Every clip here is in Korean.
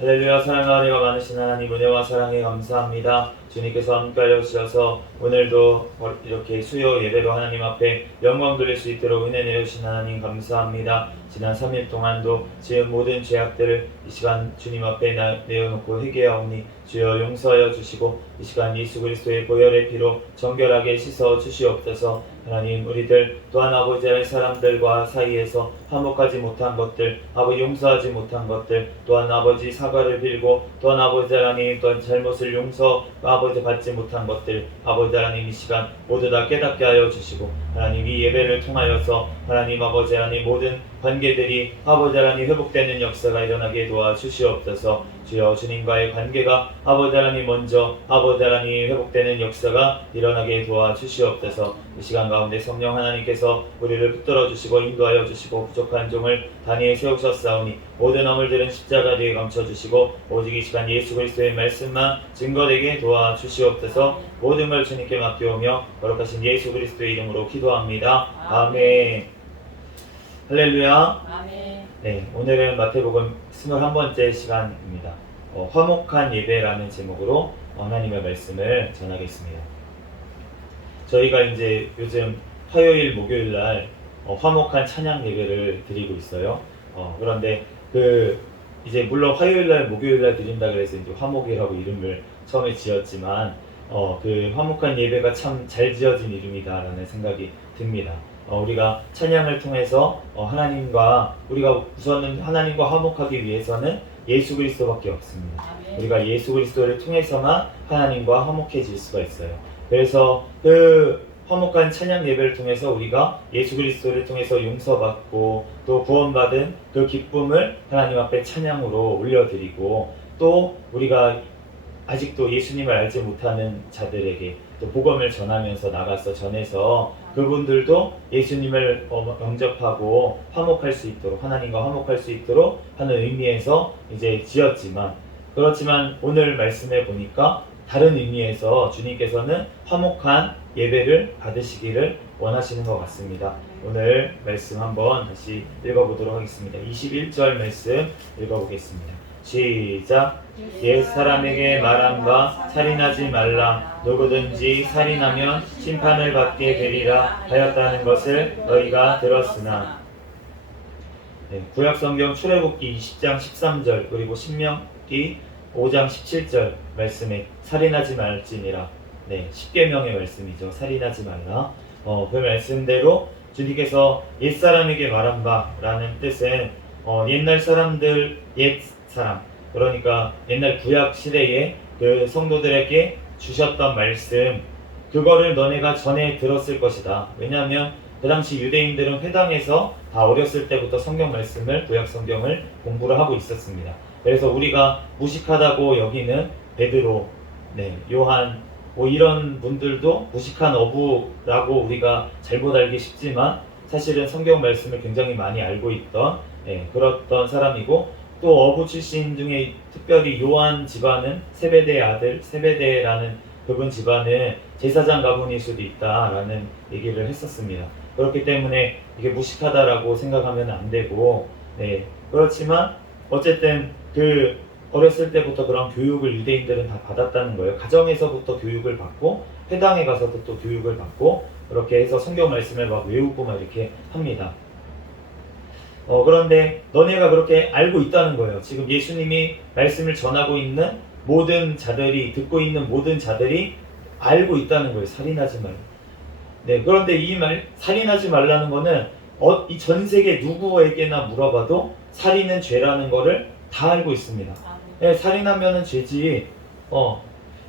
할렐루야. 사랑과 은혜가 많으신 하나님, 은혜와 사랑에 감사합니다. 주님께서 함께하여 주셔서 오늘도 이렇게 수요 예배로 하나님 앞에 영광 돌릴 수 있도록 은혜 내려주신 하나님 감사합니다. 지난 3일 동안도 지은 모든 죄악들을 이 시간 주님 앞에 내어놓고 회개하오니 주여 용서하여 주시고 이 시간 예수 그리스도의 보혈의 피로 정결하게 씻어 주시옵소서. 하나님, 우리들 또한 아버지의 사람들과 사이에서 화목하지 못한 것들, 아버지 용서하지 못한 것들, 또한 아버지 사과를 빌고, 또한 아버지 하나님 또한 잘못을 용서 아버지 받지 못한 것들, 아버지 하나님 이 시간 모두 다 깨닫게 하여 주시고, 하나님 이 예배를 통하여서 하나님 아버지 하나님 모든 관계들이 아버지 하나님 회복되는 역사가 일어나게 도와주시옵소서. 주여 주님과의 관계가 아버지 하나님 먼저 아버지 하나님 회복되는 역사가 일어나게 도와주시옵소서. 이 시간 가운데 성령 하나님께서 우리를 붙들어 주시고 인도하여 주시고 부족한 종을 단위에 세우셨사오니 모든 허물들은 십자가 뒤에 감춰 주시고 오직 이 시간 예수 그리스도의 말씀만 증거되게 도와주시옵소서. 모든 걸 주님께 맡겨오며 거룩하신 예수 그리스도의 이름으로 기도합니다. 아멘. 할렐루야. 아멘. 네, 오늘은 마태복음 21번째 시간입니다. 화목한 예배라는 제목으로 하나님의 말씀을 전하겠습니다. 저희가 이제 요즘 화요일, 목요일 날 화목한 찬양 예배를 드리고 있어요. 그런데 이제 물론 화요일 날, 목요일 날 드린다 그래서 이제 화목이라고 이름을 처음에 지었지만 그 화목한 예배가 참 잘 지어진 이름이다라는 생각이 듭니다. 우리가 찬양을 통해서 우리가 우선은 하나님과 화목하기 위해서는 예수 그리스도밖에 없습니다. 아멘. 우리가 예수 그리스도를 통해서만 하나님과 화목해질 수가 있어요. 그래서 그 화목한 찬양 예배를 통해서 우리가 예수 그리스도를 통해서 용서받고 또 구원받은 그 기쁨을 하나님 앞에 찬양으로 올려드리고, 또 우리가 아직도 예수님을 알지 못하는 자들에게 또 복음을 전하면서 나가서 전해서 그분들도 예수님을 영접하고 화목할 수 있도록, 하나님과 화목할 수 있도록 하는 의미에서 이제 지었지만, 그렇지만 오늘 말씀에 보니까 다른 의미에서 주님께서는 화목한 예배를 받으시기를 원하시는 것 같습니다. 오늘 말씀 한번 다시 읽어보도록 하겠습니다. 21절 말씀 읽어보겠습니다. 시작. 옛 사람에게 말한 바 살인하지 말라. 누구든지 살인하면 심판을 받게 되리라 하였다는 것을 너희가 들었으나. 구약 성경 출애굽기 20장 13절 그리고 신명기 5장 17절 말씀에 살인하지 말지니라. 십계명의 말씀이죠. 살인하지 말라. 그 말씀대로 주님께서 옛사람에게 말한 바라는 뜻은 옛날 사람들, 옛 사람, 그러니까 옛날 구약 시대에 그 성도들에게 주셨던 말씀, 그거를 너네가 전에 들었을 것이다. 왜냐하면 그 당시 유대인들은 회당에서 다 어렸을 때부터 성경 말씀을, 구약 성경을 공부를 하고 있었습니다. 그래서 우리가 무식하다고 여기는 베드로, 요한, 이런 분들도 무식한 어부라고 우리가 잘못 알기 쉽지만 사실은 성경 말씀을 굉장히 많이 알고 있던 그렇던 사람이고, 또 어부 출신 중에 특별히 요한 집안은 세베대의 아들 세베대라는 그분 집안은 제사장 가문일 수도 있다라는 얘기를 했었습니다. 그렇기 때문에 이게 무식하다라고 생각하면 안 되고, 그렇지만 어쨌든 그 어렸을 때부터 그런 교육을 유대인들은 다 받았다는 거예요. 가정에서부터 교육을 받고 회당에 가서도 또 교육을 받고, 그렇게 해서 성경 말씀을 막 외우고 막 이렇게 합니다. 그런데 너네가 그렇게 알고 있다는 거예요. 지금 예수님이 말씀을 전하고 있는 모든 자들이, 듣고 있는 모든 자들이 알고 있다는 거예요. 살인하지 말라. 그런데 이 말, 살인하지 말라는 거는 이 전 세계 누구에게나 물어봐도 살인은 죄라는 거를 다 알고 있습니다. 살인하면은 죄지.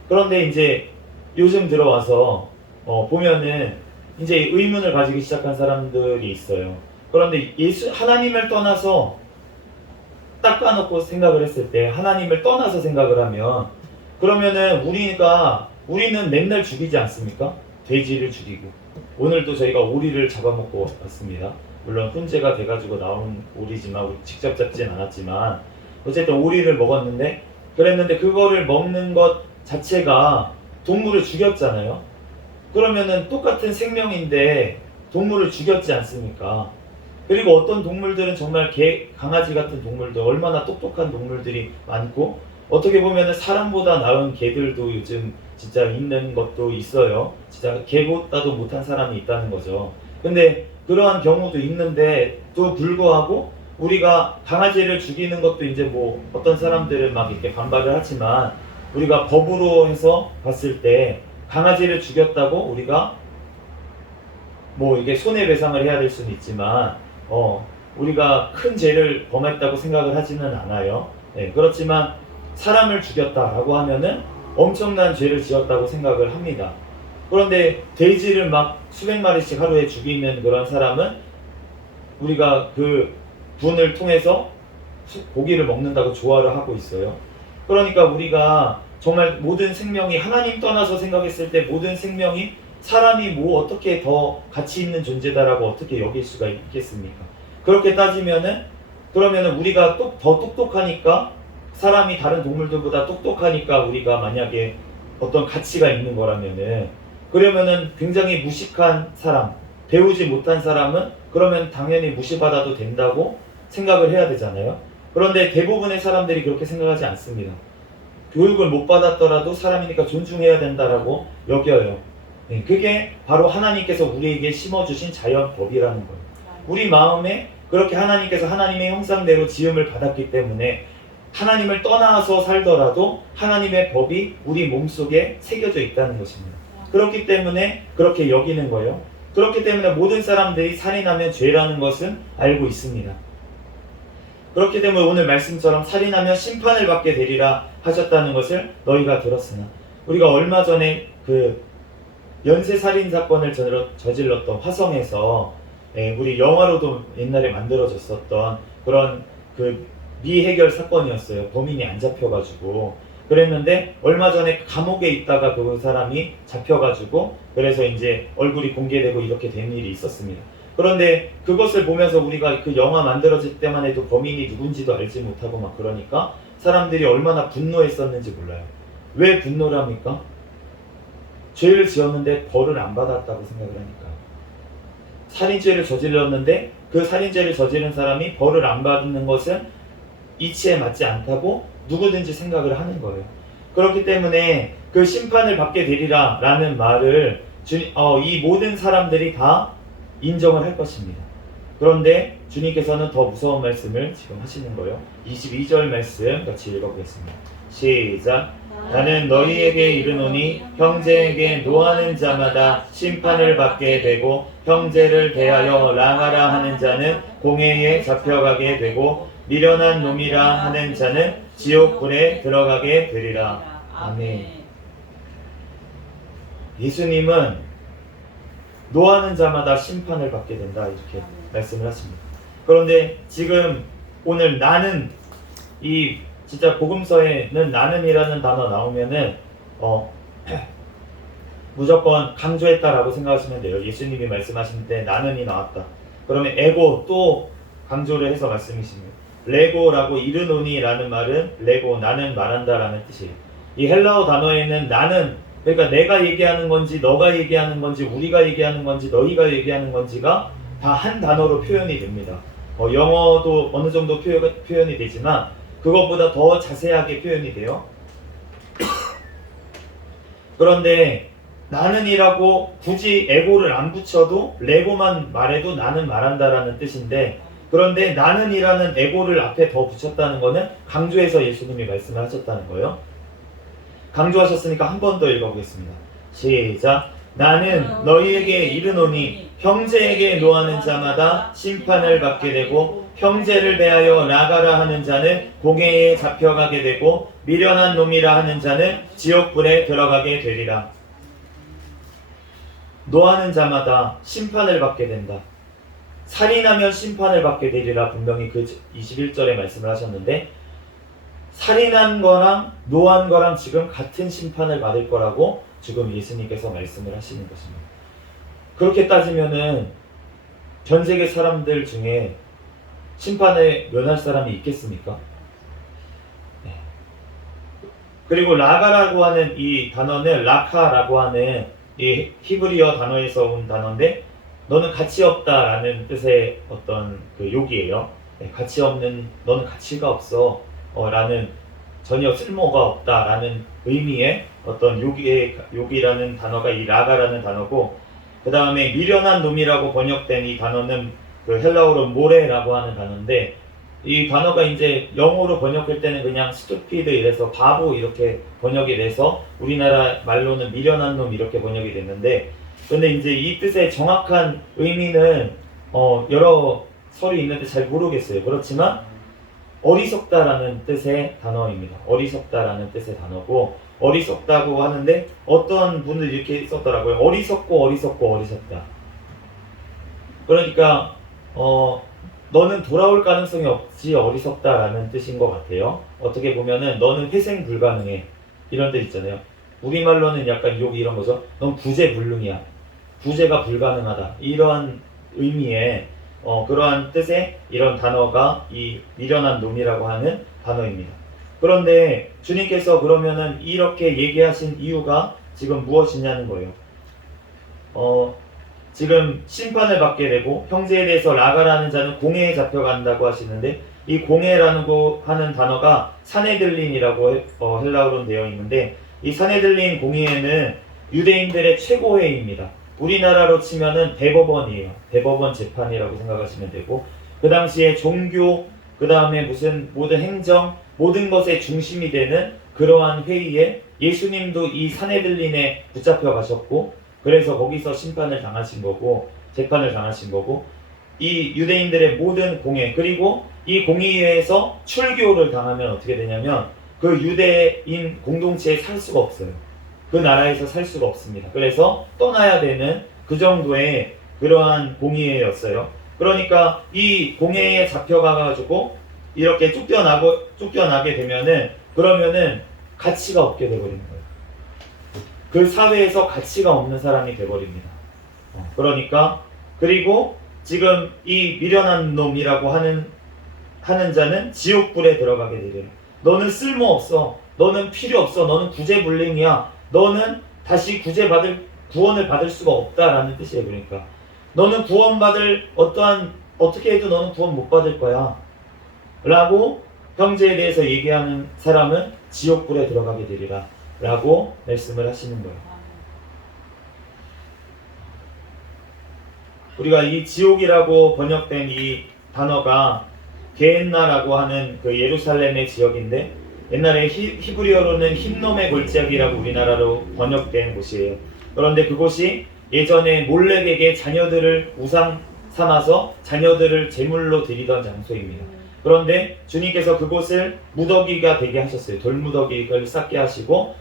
그런데 이제 요즘 들어와서 보면은 이제 의문을 가지기 시작한 사람들이 있어요. 그런데 하나님을 떠나서 딱 까놓고 생각을 했을 때, 하나님을 떠나서 생각을 하면, 그러면은 우리는 맨날 죽이지 않습니까? 돼지를 죽이고, 오늘도 저희가 오리를 잡아먹고 왔습니다. 물론 훈제가 돼가지고 나온 오리지만 우리 직접 잡진 않았지만 어쨌든 오리를 먹었는데, 그랬는데 그거를 먹는 것 자체가 동물을 죽였잖아요. 그러면은 똑같은 생명인데 동물을 죽였지 않습니까? 그리고 어떤 동물들은 정말 개, 강아지 같은 동물들, 얼마나 똑똑한 동물들이 많고, 어떻게 보면은 사람보다 나은 개들도 요즘 진짜 있는 것도 있어요. 진짜 개보다도 못한 사람이 있다는 거죠. 근데 그러한 경우도 있는데 또 불구하고 우리가 강아지를 죽이는 것도 이제 뭐 어떤 사람들은 막 이렇게 반발을 하지만, 우리가 법으로 해서 봤을 때 강아지를 죽였다고 우리가 뭐 이게 손해배상을 해야 될 수는 있지만 우리가 큰 죄를 범했다고 생각을 하지는 않아요. 네, 그렇지만 사람을 죽였다라고 하면은 엄청난 죄를 지었다고 생각을 합니다. 그런데 돼지를 막 수백 마리씩 하루에 죽이는 그런 사람은 우리가 그 분을 통해서 고기를 먹는다고 조화를 하고 있어요. 그러니까 우리가 정말 모든 생명이, 하나님 떠나서 생각했을 때 모든 생명이 사람이 뭐 어떻게 더 가치 있는 존재다라고 어떻게 여길 수가 있겠습니까? 그렇게 따지면은, 그러면은 우리가 더 똑똑하니까, 사람이 다른 동물들보다 똑똑하니까 우리가 만약에 어떤 가치가 있는 거라면은, 그러면은 굉장히 무식한 사람, 배우지 못한 사람은 그러면 당연히 무시받아도 된다고 생각을 해야 되잖아요. 그런데 대부분의 사람들이 그렇게 생각하지 않습니다. 교육을 못 받았더라도 사람이니까 존중해야 된다라고 여겨요. 네, 그게 바로 하나님께서 우리에게 심어주신 자연법이라는 거예요. 우리 마음에 그렇게 하나님께서 하나님의 형상대로 지음을 받았기 때문에 하나님을 떠나서 살더라도 하나님의 법이 우리 몸속에 새겨져 있다는 것입니다. 그렇기 때문에 그렇게 여기는 거예요. 그렇기 때문에 모든 사람들이 살인하면 죄라는 것은 알고 있습니다. 그렇기 때문에 오늘 말씀처럼 살인하면 심판을 받게 되리라 하셨다는 것을 너희가 들었으나, 우리가 얼마 전에 그 연쇄살인 사건을 저질렀던 화성에서 우리 영화로도 옛날에 만들어졌었던 그런 그 미해결 사건이었어요. 범인이 안 잡혀가지고. 그랬는데 얼마 전에 감옥에 있다가 그 사람이 잡혀가지고 그래서 이제 얼굴이 공개되고 이렇게 된 일이 있었습니다. 그런데 그것을 보면서 우리가 그 영화 만들어질 때만 해도 범인이 누군지도 알지 못하고 막 그러니까 사람들이 얼마나 분노했었는지 몰라요. 왜 분노를 합니까? 죄를 지었는데 벌을 안 받았다고 생각을 하니까요. 살인죄를 저질렀는데 그 살인죄를 저지른 사람이 벌을 안 받는 것은 이치에 맞지 않다고 누구든지 생각을 하는 거예요. 그렇기 때문에 그 심판을 받게 되리라 라는 말을 이 모든 사람들이 다 인정을 할 것입니다. 그런데 주님께서는 더 무서운 말씀을 지금 하시는 거예요. 22절 말씀 같이 읽어보겠습니다. 시작. 나는 너희에게 이르노니 형제에게 노하는 자마다 심판을 받게 되고 형제를 대하여 랑하라 하는 자는 공회에 잡혀가게 되고 미련한 놈이라 하는 자는 지옥불에 들어가게 되리라. 아멘. 예수님은 노하는 자마다 심판을 받게 된다 이렇게 말씀을 하십니다. 그런데 지금 오늘 나는, 이 진짜 복음서에는 나는이라는 단어 나오면은 무조건 강조했다라고 생각하시면 돼요. 예수님이 말씀하시는데 나는이 나왔다. 그러면 에고 또 강조를 해서 말씀이십니다. 레고라고 이르노니라는 말은 레고, 나는 말한다라는 뜻이에요. 이 헬라어 단어에는 나는, 그러니까 내가 얘기하는 건지 너가 얘기하는 건지 우리가 얘기하는 건지 너희가 얘기하는 건지가 다 한 단어로 표현이 됩니다. 영어도 어느 정도 표현이 되지만 그것보다 더 자세하게 표현이 돼요. 그런데 나는이라고 굳이 에고를 안 붙여도 레고만 말해도 나는 말한다라는 뜻인데, 그런데 나는이라는 에고를 앞에 더 붙였다는 것은 강조해서 예수님이 말씀을 하셨다는 거예요. 강조하셨으니까 한 번 더 읽어보겠습니다. 시작. 나는 너희에게 이르노니 형제에게 노하는 자마다 심판을 받게 되고 형제를 대하여 나가라 하는 자는 공회에 잡혀가게 되고 미련한 놈이라 하는 자는 지옥불에 들어가게 되리라. 노하는 자마다 심판을 받게 된다. 살인하면 심판을 받게 되리라 분명히 그 21절에 말씀을 하셨는데, 살인한 거랑 노한 거랑 지금 같은 심판을 받을 거라고 지금 예수님께서 말씀을 하시는 것입니다. 그렇게 따지면은 전 세계 사람들 중에 심판에 면할 사람이 있겠습니까? 네. 그리고 라가라고 하는 이 단어는 라카라고 하는 이 히브리어 단어에서 온 단어인데, 너는 가치 없다라는 뜻의 어떤 그 욕이에요. 가치 없는, 너는 가치가 없어 라는, 전혀 쓸모가 없다라는 의미의 어떤 욕이라는 단어가 이 라가라는 단어고, 그 다음에 미련한 놈이라고 번역된 이 단어는 그 헬라어로 모레라고 하는 단어인데, 이 단어가 이제 영어로 번역할 때는 그냥 stupid 이래서 바보 이렇게 번역이 돼서 우리나라 말로는 미련한 놈 이렇게 번역이 됐는데, 근데 이제 이 뜻의 정확한 의미는 여러 설이 있는데 잘 모르겠어요. 그렇지만 어리석다라는 뜻의 단어입니다. 어리석다라는 뜻의 단어고, 어리석다고 하는데 어떤 분들 이렇게 썼더라고요. 어리석고 어리석고 어리석다. 그러니까 너는 돌아올 가능성이 없지 어리석다라는 뜻인 것 같아요. 어떻게 보면은 너는 회생 불가능해 이런 뜻 있잖아요. 우리말로는 약간 욕 이런 거죠. 넌 구제불능이야. 구제가 불가능하다. 이런 의미의 그러한 뜻의 이런 단어가 이 미련한 놈이라고 하는 단어입니다. 그런데 주님께서 그러면은 이렇게 얘기하신 이유가 지금 무엇이냐는 거예요. 지금 심판을 받게 되고 형제에 대해서 라가라는 자는 공회에 잡혀간다고 하시는데, 이 공회라는 거 하는 단어가 사네들린이라고 헬라어로 되어 있는데, 이 사네들린 공회는 유대인들의 최고회의입니다. 우리나라로 치면은 대법원이에요. 대법원 재판이라고 생각하시면 되고, 그 당시에 종교, 그 다음에 무슨 모든 행정, 모든 것의 중심이 되는 그러한 회의에 예수님도 이 사네들린에 붙잡혀 가셨고, 그래서 거기서 심판을 당하신 거고, 재판을 당하신 거고, 이 유대인들의 모든 공회, 그리고 이 공의회에서 출교를 당하면 어떻게 되냐면 그 유대인 공동체에 살 수가 없어요. 그 나라에서 살 수가 없습니다. 그래서 떠나야 되는 그 정도의 그러한 공의회였어요. 그러니까 이 공회에 잡혀가가지고 이렇게 쫓겨나게 되면은, 그러면은 가치가 없게 되버리는 거예요. 그 사회에서 가치가 없는 사람이 돼버립니다. 그러니까, 그리고 지금 이 미련한 놈이라고 하는 자는 지옥불에 들어가게 되래요. 너는 쓸모없어. 너는 필요 없어. 너는 구제불능이야. 너는 다시 구원을 받을 수가 없다라는 뜻이에요. 그러니까 너는 어떻게 해도 너는 구원 못 받을 거야 라고 형제에 대해서 얘기하는 사람은 지옥불에 들어가게 되리라 라고 말씀을 하시는 거예요. 우리가 이 지옥이라고 번역된 이 단어가 게헨나라고 하는 그 예루살렘의 지역인데, 옛날에 히브리어로는 흰놈의 골짜기라고 우리나라로 번역된 곳이에요. 그런데 그곳이 예전에 몰렉에게 자녀들을 우상 삼아서 자녀들을 제물로 드리던 장소입니다. 그런데 주님께서 그곳을 무더기가 되게 하셨어요. 돌무더기를 쌓게 하시고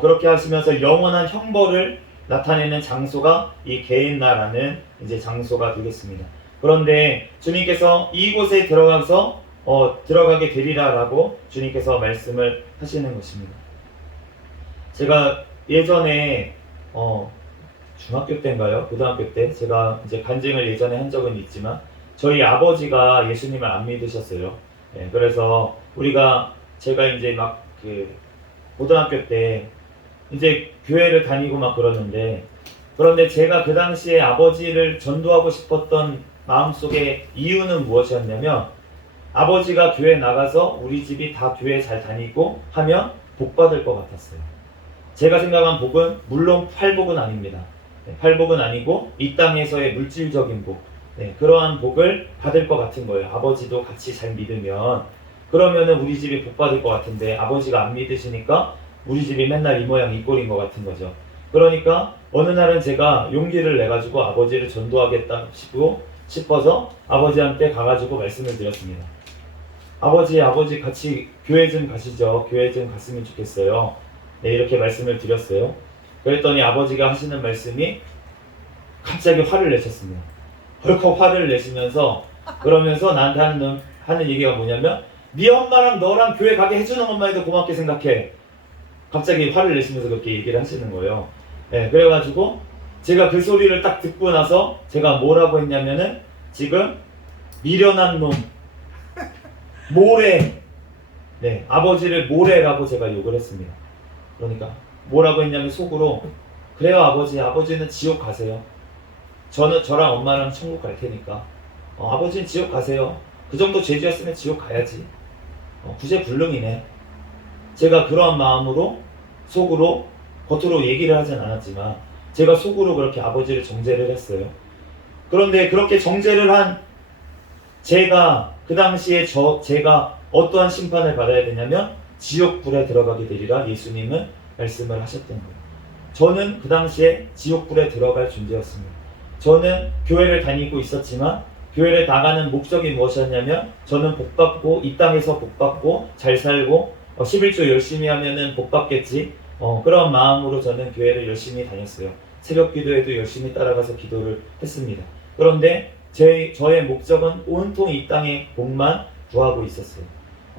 그렇게 하시면서 영원한 형벌을 나타내는 장소가 이 게헨나라는 이제 장소가 되겠습니다. 그런데 주님께서 이곳에 들어가게 되리라라고 주님께서 말씀을 하시는 것입니다. 제가 예전에 중학교 때인가요? 고등학교 때 제가 이제 간증을 예전에 한 적은 있지만, 저희 아버지가 예수님을 안 믿으셨어요. 그래서 제가 이제 막 고등학교 때 이제 교회를 다니고 막 그러는데, 그런데 제가 그 당시에 아버지를 전도하고 싶었던 마음속의 이유는 무엇이었냐면, 아버지가 교회 나가서 우리 집이 다 교회 잘 다니고 하면 복 받을 것 같았어요. 제가 생각한 복은 물론 팔복은 아닙니다. 팔복은 아니고 이 땅에서의 물질적인 복, 그러한 복을 받을 것 같은 거예요. 아버지도 같이 잘 믿으면 그러면은 우리 집이 복 받을 것 같은데, 아버지가 안 믿으시니까 우리 집이 맨날 이 모양 이 꼴인 것 같은 거죠. 그러니까 어느 날은 제가 용기를 내가지고 아버지를 전도하겠다 싶어서 아버지한테 가가지고 말씀을 드렸습니다. 아버지 같이 교회 좀 가시죠. 교회 좀 갔으면 좋겠어요. 이렇게 말씀을 드렸어요. 그랬더니 아버지가 하시는 말씀이 갑자기 화를 내셨습니다. 벌컥 화를 내시면서, 그러면서 나한테 하는 얘기가 뭐냐면, 네 엄마랑 너랑 교회 가게 해주는 것만 해도 고맙게 생각해. 갑자기 화를 내시면서 그렇게 얘기를 하시는 거예요. 그래가지고 제가 그 소리를 딱 듣고 나서 제가 뭐라고 했냐면은, 지금 미련한 놈, 모래, 아버지를 모래라고 제가 욕을 했습니다. 그러니까 뭐라고 했냐면 속으로, 그래요 아버지는 지옥 가세요. 저랑 엄마랑 천국 갈 테니까 아버지는 지옥 가세요. 그 정도 죄지었으면 지옥 가야지. 구제불능이네. 제가 그러한 마음으로 속으로 겉으로 얘기를 하진 않았지만 제가 속으로 그렇게 아버지를 정죄를 했어요. 그런데 그렇게 정죄를 한 제가 그 당시에 제가 어떠한 심판을 받아야 되냐면 지옥불에 들어가게 되리라 예수님은 말씀을 하셨던 거예요. 저는 그 당시에 지옥불에 들어갈 존재였습니다. 저는 교회를 다니고 있었지만 교회를 나가는 목적이 무엇이었냐면 저는 복받고 이 땅에서 복받고 잘 살고 11조 열심히 하면은 복받겠지 그런 마음으로 저는 교회를 열심히 다녔어요. 새벽 기도에도 열심히 따라가서 기도를 했습니다. 그런데 저의 목적은 온통 이 땅의 복만 구하고 있었어요.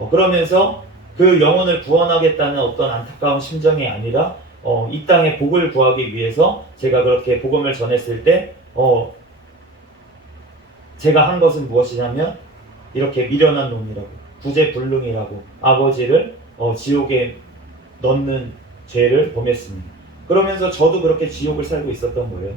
그러면서 그 영혼을 구원하겠다는 어떤 안타까운 심정이 아니라 이 땅의 복을 구하기 위해서 제가 그렇게 복음을 전했을 때 제가 한 것은 무엇이냐면 이렇게 미련한 놈이라고 구제불능이라고 아버지를 지옥에 넣는 죄를 범했습니다. 그러면서 저도 그렇게 지옥을 살고 있었던 거예요.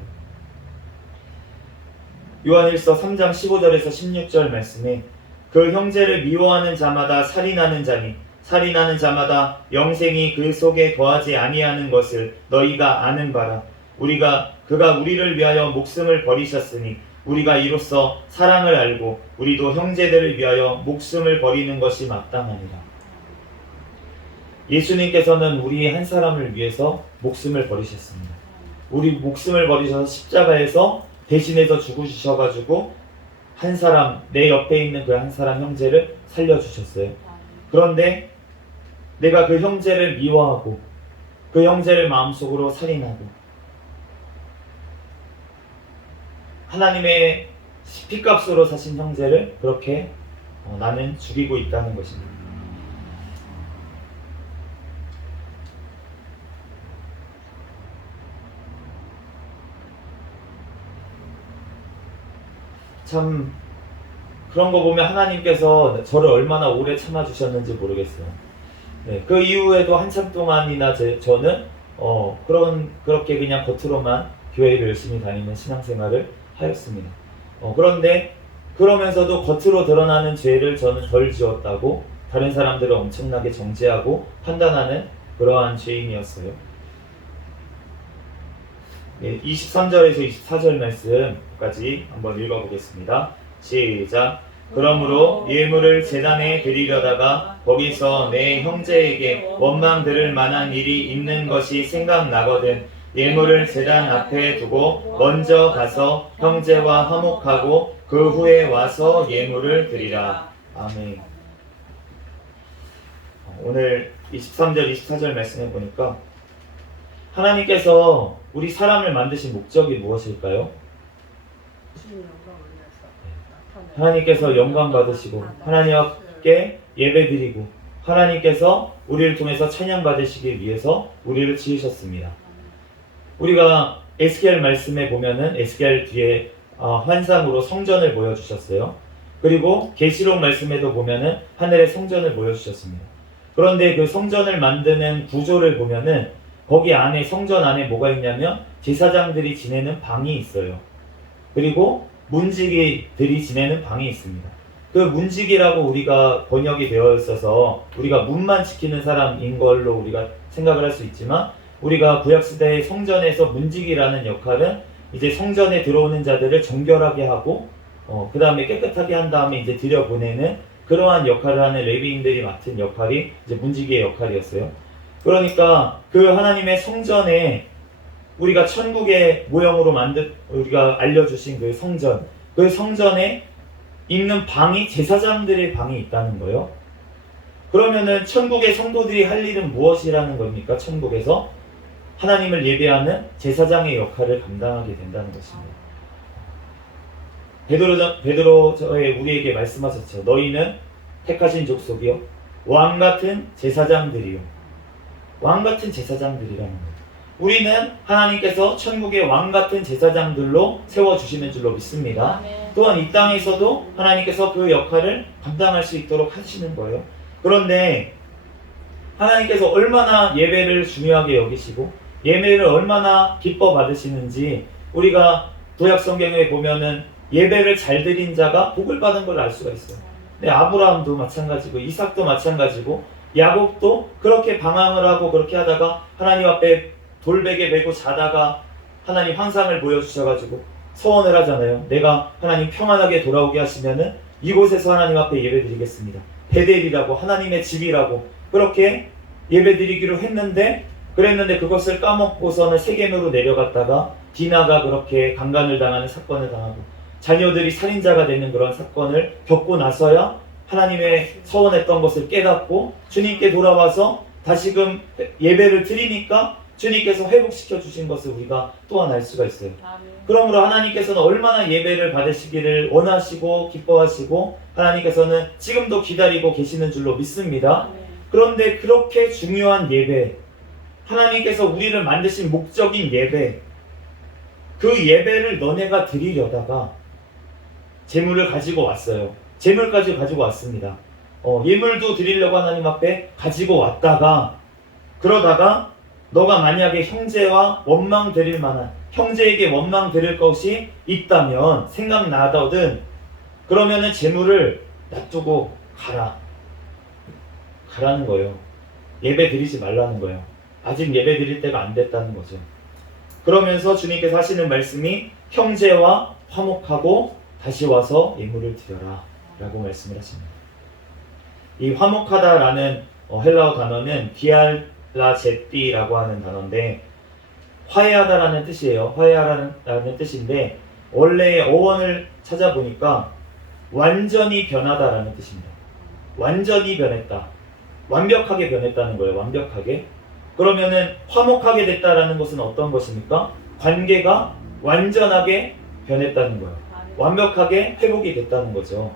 요한일서 3장 15절에서 16절 말씀에 그 형제를 미워하는 자마다 살인하는 자니 살인하는 자마다 영생이 그 속에 거하지 아니하는 것을 너희가 아는 바라. 그가 우리를 위하여 목숨을 버리셨으니 우리가 이로써 사랑을 알고 우리도 형제들을 위하여 목숨을 버리는 것이 마땅하니라. 예수님께서는 우리 한 사람을 위해서 목숨을 버리셨습니다. 우리 목숨을 버리셔서 십자가에서 대신해서 죽으셔가지고 한 사람, 내 옆에 있는 그 한 사람 형제를 살려주셨어요. 그런데 내가 그 형제를 미워하고 그 형제를 마음속으로 살인하고 하나님의 피값으로 사신 형제를 그렇게 나는 죽이고 있다는 것입니다. 참 그런 거 보면 하나님께서 저를 얼마나 오래 참아주셨는지 모르겠어요. 네, 그 이후에도 한참 동안이나 저는 그렇게 그냥 겉으로만 교회를 열심히 다니는 신앙생활을 하였습니다. 그런데 그러면서도 겉으로 드러나는 죄를 저는 덜 지었다고 다른 사람들을 엄청나게 정죄하고 판단하는 그러한 죄인이었어요. 네, 23절에서 24절 말씀까지 한번 읽어보겠습니다. 시작. 그러므로 예물을 제단에 드리려다가 거기서 내 형제에게 원망 들을 만한 일이 있는 것이 생각나거든 예물을 제단 앞에 두고 먼저 가서 형제와 화목하고 그 후에 와서 예물을 드리라. 아멘. 오늘 23절 24절 말씀해 보니까 하나님께서 우리 사람을 만드신 목적이 무엇일까요? 하나님께서 영광 받으시고 하나님께 예배드리고 하나님께서 우리를 통해서 찬양 받으시기 위해서 우리를 지으셨습니다. 우리가 에스겔 말씀에 보면은 에스겔 뒤에 환상으로 성전을 보여주셨어요. 그리고 계시록 말씀에도 보면은 하늘의 성전을 보여주셨습니다. 그런데 그 성전을 만드는 구조를 보면은 거기 안에 성전 안에 뭐가 있냐면 제사장들이 지내는 방이 있어요. 그리고 문지기들이 지내는 방이 있습니다. 그 문지기라고 우리가 번역이 되어 있어서 우리가 문만 지키는 사람인 걸로 우리가 생각을 할 수 있지만 우리가 구약시대의 성전에서 문지기라는 역할은 이제 성전에 들어오는 자들을 정결하게 하고 그 다음에 깨끗하게 한 다음에 이제 들여보내는 그러한 역할을 하는 레위인들이 맡은 역할이 이제 문지기의 역할이었어요. 그러니까 그 하나님의 성전에 우리가 천국의 모형으로 우리가 알려주신 그 성전에 있는 방이 제사장들의 방이 있다는 거예요. 그러면은 천국의 성도들이 할 일은 무엇이라는 겁니까? 천국에서 하나님을 예배하는 제사장의 역할을 감당하게 된다는 것입니다. 베드로 우리에게 말씀하셨죠. 너희는 택하신 족속이요 왕같은 제사장들이요. 왕같은 제사장들이라는 거예요. 우리는 하나님께서 천국의 왕같은 제사장들로 세워주시는 줄로 믿습니다. 또한 이 땅에서도 하나님께서 그 역할을 감당할 수 있도록 하시는 거예요. 그런데 하나님께서 얼마나 예배를 중요하게 여기시고 예배를 얼마나 기뻐 받으시는지 우리가 구약 성경에 보면은 예배를 잘 드린 자가 복을 받은 걸 알 수가 있어요. 근데 아브라함도 마찬가지고 이삭도 마찬가지고 야곱도 그렇게 방황을 하고 그렇게 하다가 하나님 앞에 돌베개 메고 자다가 하나님 환상을 보여주셔가지고 서원을 하잖아요. 내가 하나님 평안하게 돌아오게 하시면은 이곳에서 하나님 앞에 예배드리겠습니다. 베델이라고 하나님의 집이라고 그렇게 예배드리기로 그랬는데 그것을 까먹고서는 세겜으로 내려갔다가 디나가 그렇게 강간을 당하는 사건을 당하고 자녀들이 살인자가 되는 그런 사건을 겪고 나서야 하나님의 서원했던 것을 깨닫고 주님께 돌아와서 다시금 예배를 드리니까 주님께서 회복시켜 주신 것을 우리가 또한 알 수가 있어요. 그러므로 하나님께서는 얼마나 예배를 받으시기를 원하시고 기뻐하시고 하나님께서는 지금도 기다리고 계시는 줄로 믿습니다. 그런데 그렇게 중요한 예배, 하나님께서 우리를 만드신 목적인 예배, 그 예배를 너네가 드리려다가 재물을 가지고 왔어요. 재물까지 가지고 왔습니다. 예물도 드리려고 하나님 앞에 가지고 왔다가 그러다가 너가 만약에 형제와 원망 드릴 만한 형제에게 원망 드릴 것이 있다면 생각나거든 그러면은 재물을 놔두고 가라는 거예요. 예배 드리지 말라는 거예요. 아직 예배 드릴 때가 안 됐다는 거죠. 그러면서 주님께서 하시는 말씀이 형제와 화목하고 다시 와서 예물을 드려라 라고 말씀을 하십니다. 이 화목하다라는 헬라어 단어는 디알라제띠라고 하는 단어인데 화해하다라는 뜻이에요. 화해하다라는 뜻인데 원래 어원을 찾아보니까 완전히 변하다라는 뜻입니다. 완전히 변했다. 완벽하게 변했다는 거예요. 완벽하게. 그러면은 화목하게 됐다라는 것은 어떤 것입니까? 관계가 완전하게 변했다는 거예요. 완벽하게 회복이 됐다는 거죠.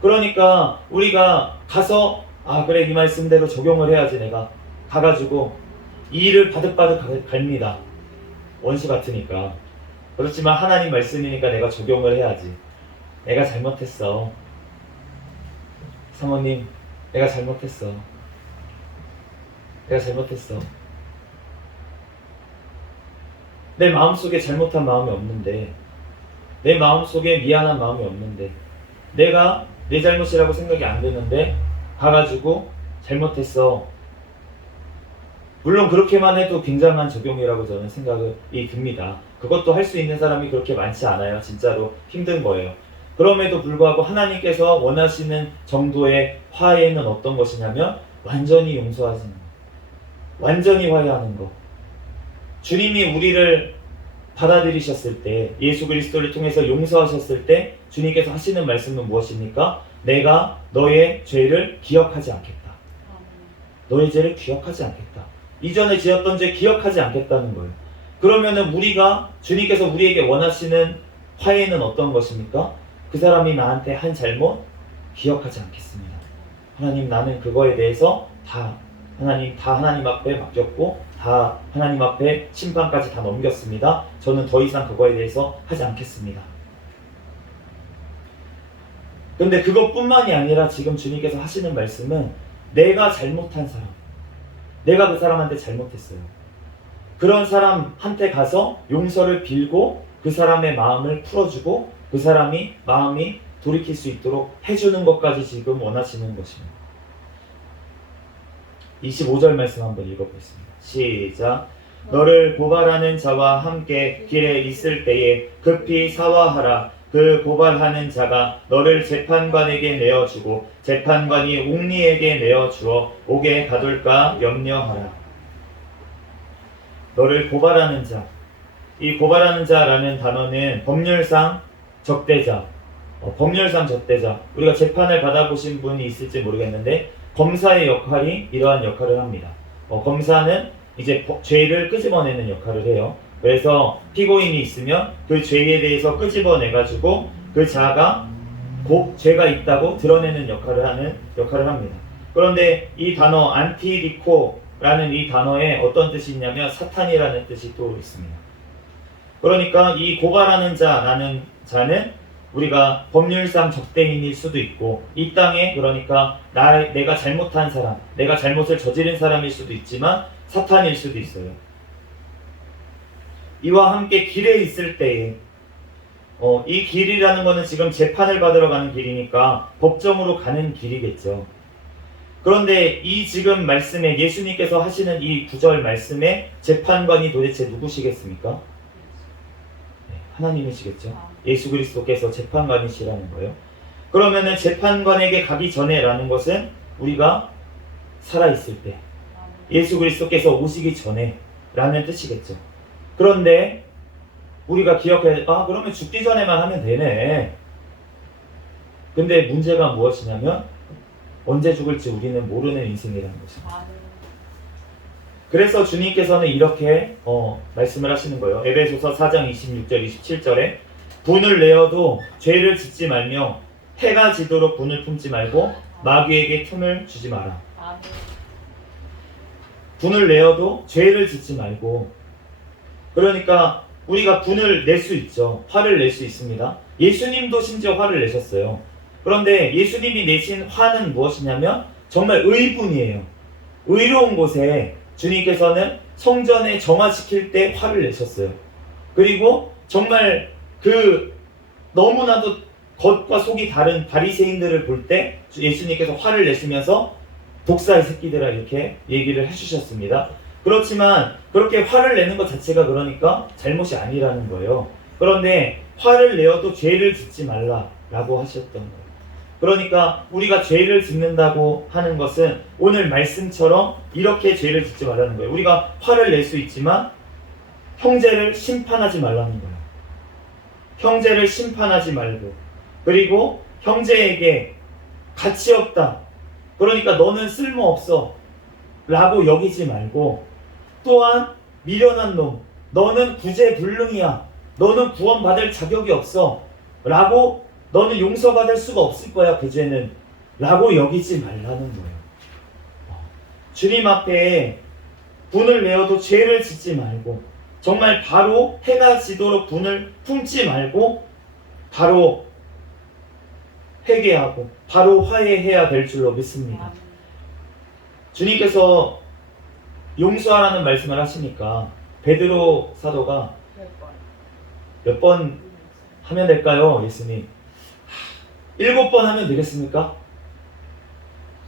그러니까 우리가 가서 그래 이 말씀대로 적용을 해야지 내가 가가지고 이 일을 바득바득 갈니다. 원수 같으니까. 그렇지만 하나님 말씀이니까 내가 적용을 해야지. 내가 잘못했어. 사모님 내가 잘못했어. 내 마음속에 잘못한 마음이 없는데 내 마음속에 미안한 마음이 없는데 내가 내 잘못이라고 생각이 안 드는데 가가지고 잘못했어. 물론 그렇게만 해도 굉장한 적용이라고 저는 생각이 듭니다. 그것도 할 수 있는 사람이 그렇게 많지 않아요. 진짜로 힘든 거예요. 그럼에도 불구하고 하나님께서 원하시는 정도의 화해는 어떤 것이냐면 완전히 용서하시는 거, 완전히 화해하는 거. 주님이 우리를 받아들이셨을 때, 예수 그리스도를 통해서 용서하셨을 때 주님께서 하시는 말씀은 무엇입니까? 내가 너의 죄를 기억하지 않겠다. 너의 죄를 기억하지 않겠다. 이전에 지었던 죄 기억하지 않겠다는 거예요. 그러면은 우리가 주님께서 우리에게 원하시는 화해는 어떤 것입니까? 그 사람이 나한테 한 잘못 기억하지 않겠습니다. 하나님 나는 그거에 대해서 하나님 앞에 맡겼고 다 하나님 앞에 심판까지 다 넘겼습니다. 저는 더 이상 그거에 대해서 하지 않겠습니다. 근데 그것뿐만이 아니라 지금 주님께서 하시는 말씀은 내가 잘못한 사람, 내가 그 사람한테 잘못했어요. 그런 사람한테 가서 용서를 빌고 그 사람의 마음을 풀어주고 그 사람이 마음이 돌이킬 수 있도록 해주는 것까지 지금 원하시는 것입니다. 25절 말씀 한번 읽어보겠습니다. 시작. 너를 고발하는 자와 함께 길에 있을 때에 급히 사화하라. 그 고발하는 자가 너를 재판관에게 내어주고 재판관이 옥리에게 내어주어 옥에 가둘까 염려하라. 너를 고발하는 자. 이 고발하는 자라는 단어는 법률상 적대자, 법률상 적대자. 우리가 재판을 받아보신 분이 있을지 모르겠는데 검사의 역할이 이러한 역할을 합니다. 검사는 이제 죄를 끄집어내는 역할을 해요. 그래서 피고인이 있으면 그 죄에 대해서 끄집어내가지고 그 자가 죄가 있다고 드러내는 역할을 합니다. 그런데 이 단어 안티리코라는 이 단어에 어떤 뜻이 있냐면 사탄이라는 뜻이 또 있습니다. 그러니까 이 고발하는 자라는 자는 우리가 법률상 적대인일 수도 있고 이 땅에 그러니까 내가 잘못한 사람, 내가 잘못을 저지른 사람일 수도 있지만 사탄일 수도 있어요. 이와 함께 길에 있을 때에 이 길이라는 거는 지금 재판을 받으러 가는 길이니까 법정으로 가는 길이겠죠. 그런데 이 지금 말씀에 예수님께서 하시는 이 구절 말씀에 재판관이 도대체 누구시겠습니까? 네, 하나님이시겠죠. 예수 그리스도께서 재판관이시라는 거예요. 그러면은 재판관에게 가기 전에라는 것은 우리가 살아있을 때, 예수 그리스도께서 오시기 전에 라는 뜻이겠죠. 그런데 우리가 기억해야 그러면 죽기 전에만 하면 되네. 근데 문제가 무엇이냐면 언제 죽을지 우리는 모르는 인생이라는 것입니다. 그래서 주님께서는 이렇게 말씀을 하시는 거예요. 에베소서 4장 26절 27절에 분을 내어도 죄를 짓지 말며 해가 지도록 분을 품지 말고 마귀에게 틈을 주지 마라. 분을 내어도 죄를 짓지 말고, 그러니까 우리가 분을 낼 수 있죠. 화를 낼 수 있습니다. 예수님도 심지어 화를 내셨어요. 그런데 예수님이 내신 화는 무엇이냐면 정말 의분이에요. 의로운 곳에 주님께서는 성전에 정화시킬 때 화를 내셨어요. 그리고 정말 그 너무나도 겉과 속이 다른 바리새인들을 볼 때 예수님께서 화를 내시면서 독사의 새끼들아 이렇게 얘기를 해주셨습니다. 그렇지만 그렇게 화를 내는 것 자체가 그러니까 잘못이 아니라는 거예요. 그런데 화를 내어도 죄를 짓지 말라라고 하셨던 거예요. 그러니까 우리가 죄를 짓는다고 하는 것은 오늘 말씀처럼 이렇게 죄를 짓지 말라는 거예요. 우리가 화를 낼 수 있지만 형제를 심판하지 말라는 거예요. 형제를 심판하지 말고, 그리고 형제에게 가치 없다, 그러니까 너는 쓸모없어 라고 여기지 말고, 또한 미련한 놈, 너는 구제불능이야, 너는 구원받을 자격이 없어 라고, 너는 용서받을 수가 없을 거야 그 죄는 라고 여기지 말라는 거예요. 주님 앞에 분을 내어도 죄를 짓지 말고, 정말 바로 해가 지도록 분을 품지 말고 바로 회개하고 바로 화해해야 될 줄로 믿습니다. 주님께서 용서하라는 말씀을 하시니까 베드로 사도가 몇 번 하면 될까요? 예수님 7번 하면 되겠습니까?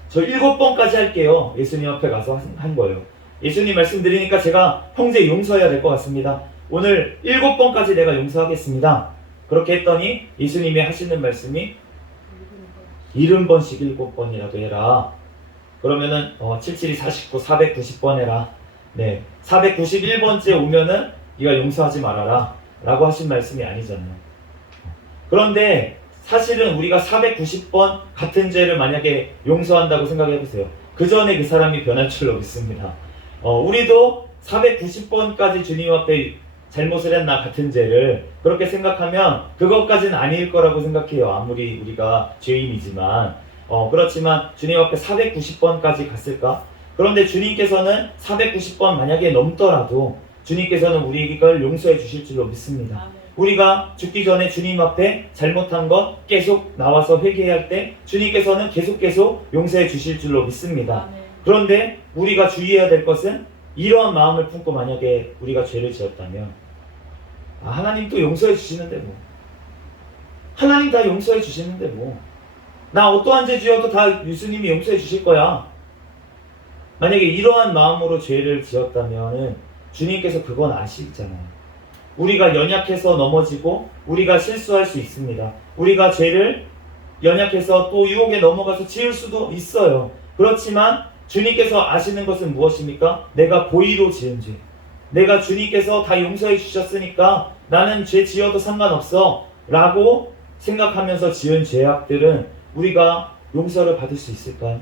저 7번까지 할게요. 예수님 앞에 가서 한 거예요. 예수님 말씀드리니까 제가 형제 용서해야 될 것 같습니다. 오늘 7번까지 내가 용서하겠습니다. 그렇게 했더니 예수님이 하시는 말씀이 70번씩 7번이라도 해라. 그러면은 77이 49, 490번 해라. 네, 491번째 오면은 네가 용서하지 말아라 라고 하신 말씀이 아니잖아요. 그런데 사실은 우리가 490번 같은 죄를 만약에 용서한다고 생각해보세요. 그 전에 그 사람이 변할 줄로 믿습니다. 우리도 490번까지 주님 앞에 잘못을 했나 같은 죄를 그렇게 생각하면 그것까지는 아닐 거라고 생각해요. 아무리 우리가 죄인이지만 그렇지만 주님 앞에 490번까지 갔을까? 그런데 주님께서는 490번 만약에 넘더라도 주님께서는 우리 이걸 용서해 주실 줄로 믿습니다. 우리가 죽기 전에 주님 앞에 잘못한 것 계속 나와서 회개할 때 주님께서는 계속 용서해 주실 줄로 믿습니다. 그런데 우리가 주의해야 될 것은 이러한 마음을 품고 만약에 우리가 죄를 지었다면 하나님 또 용서해 주시는데 뭐, 하나님 다 용서해 주시는데 뭐, 나 어떠한 죄 지어도 다 예수님이 용서해 주실 거야. 만약에 이러한 마음으로 죄를 지었다면 주님께서 그건 아시잖아요. 우리가 연약해서 넘어지고 우리가 실수할 수 있습니다. 우리가 죄를 연약해서 또 유혹에 넘어가서 지을 수도 있어요. 그렇지만 주님께서 아시는 것은 무엇입니까? 내가 고의로 지은 죄, 내가 주님께서 다 용서해 주셨으니까 나는 죄 지어도 상관없어 라고 생각하면서 지은 죄악들은 우리가 용서를 받을 수 있을까요?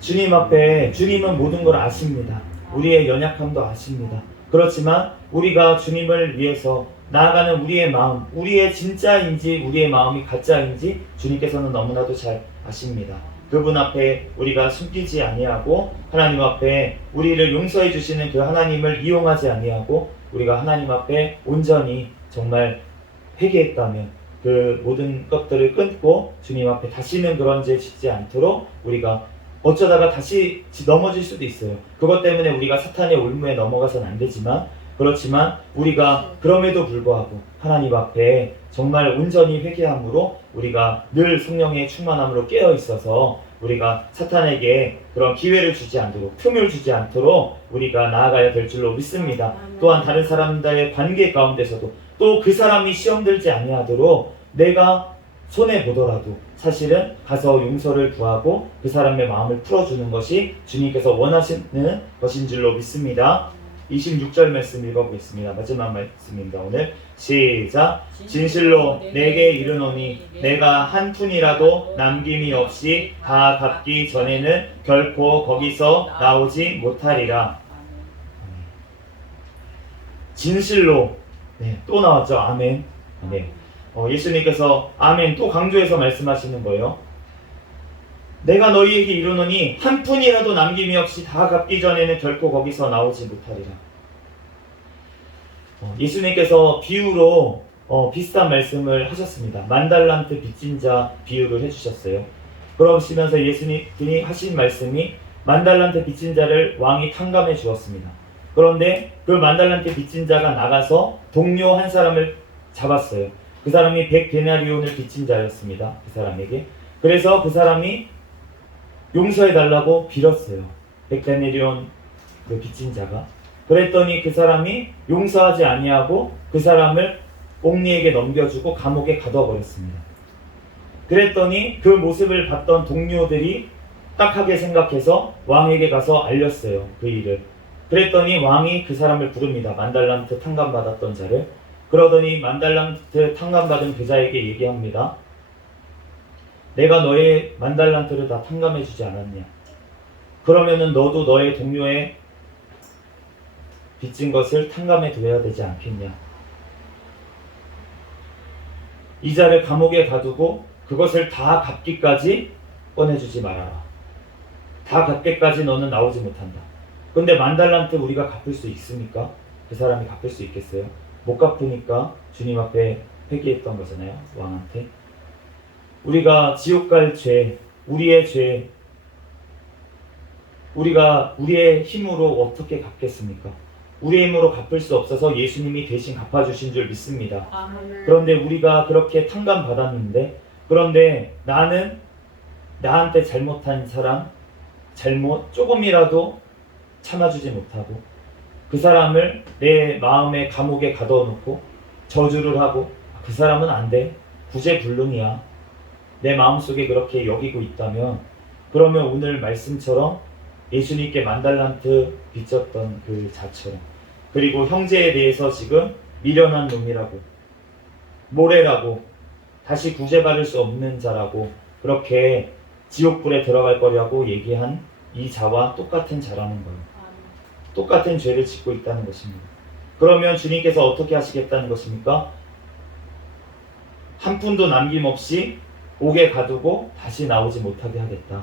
주님 앞에 주님은 모든 걸 아십니다. 우리의 연약함도 아십니다. 그렇지만 우리가 주님을 위해서 나아가는 우리의 마음, 우리의 진짜인지 우리의 마음이 가짜인지 주님께서는 너무나도 잘 아십니다. 그분 앞에 우리가 숨기지 아니하고 하나님 앞에 우리를 용서해 주시는 그 하나님을 이용하지 아니하고 우리가 하나님 앞에 온전히 정말 회개했다면 그 모든 것들을 끊고 주님 앞에 다시는 그런 죄 짓지 않도록 우리가 어쩌다가 다시 넘어질 수도 있어요. 그것 때문에 우리가 사탄의 올무에 넘어가서는 안 되지만 그렇지만 우리가 그럼에도 불구하고 하나님 앞에 정말 온전히 회개함으로 우리가 늘 성령의 충만함으로 깨어 있어서 우리가 사탄에게 그런 기회를 주지 않도록, 틈을 주지 않도록 우리가 나아가야 될 줄로 믿습니다. 또한 다른 사람들의 관계 가운데서도 또 그 사람이 시험 들지 아니하도록 내가 손해 보더라도 사실은 가서 용서를 구하고 그 사람의 마음을 풀어주는 것이 주님께서 원하시는 것인 줄로 믿습니다. 26절 말씀 읽어보겠습니다. 마지막 말씀입니다. 오늘 시작. 진실로 내게 이르노니 내가 한 푼이라도 남김이 없이 다 갚기 전에는 결코 거기서 나오지 못하리라. 진실로, 네, 또 나왔죠. 아멘. 네. 예수님께서 아멘 또 강조해서 말씀하시는 거예요. 내가 너희에게 이르노니 한 푼이라도 남김이 없이 다 갚기 전에는 결코 거기서 나오지 못하리라. 예수님께서 비유로 비슷한 말씀을 하셨습니다. 만달란트 빚진 자 비유를 해주셨어요. 그러시면서 예수님이 하신 말씀이 만달란트 빚진 자를 왕이 탕감해 주었습니다. 그런데 그 만달란트 빚진 자가 나가서 동료 한 사람을 잡았어요. 그 사람이 100데나리온을 빚진 자였습니다. 그 사람에게. 그래서 그 사람이 용서해 달라고 빌었어요. 100데나리온 그 빚진 자가. 그랬더니 그 사람이 용서하지 아니하고 그 사람을 옥리에게 넘겨주고 감옥에 가둬버렸습니다. 그랬더니 그 모습을 봤던 동료들이 딱하게 생각해서 왕에게 가서 알렸어요. 그 일을. 그랬더니 왕이 그 사람을 부릅니다. 만달란트 탕감받았던 자를. 그러더니 만달란트 탕감받은 그 자에게 얘기합니다. 내가 너의 만달란트를 다 탕감해주지 않았냐? 그러면은 너도 너의 동료의 빚진 것을 탕감해 둬야 되지 않겠냐? 이 자를 감옥에 가두고 그것을 다 갚기까지 꺼내주지 말아라. 다 갚기까지 너는 나오지 못한다. 근데 만달란트 우리가 갚을 수 있습니까? 그 사람이 갚을 수 있겠어요? 못 갚으니까 주님 앞에 회개했던 거잖아요. 왕한테. 우리가 지옥 갈 죄, 우리의 죄, 우리가 우리의 힘으로 어떻게 갚겠습니까? 우리의 힘으로 갚을 수 없어서 예수님이 대신 갚아주신 줄 믿습니다. 그런데 우리가 그렇게 탕감받았는데, 그런데 나는 나한테 잘못한 사람, 잘못 조금이라도 참아주지 못하고 그 사람을 내 마음의 감옥에 가둬놓고 저주를 하고 그 사람은 안 돼. 구제불능이야. 내 마음속에 그렇게 여기고 있다면 그러면 오늘 말씀처럼 예수님께 만달란트 빚졌던 그 자처럼 그리고 형제에 대해서 지금 미련한 놈이라고 모래라고 다시 구제받을 수 없는 자라고 그렇게 지옥불에 들어갈 거라고 얘기한 이 자와 똑같은 자라는 거예요. 똑같은 죄를 짓고 있다는 것입니다. 그러면 주님께서 어떻게 하시겠다는 것입니까? 한 푼도 남김없이 옥에 가두고 다시 나오지 못하게 하겠다.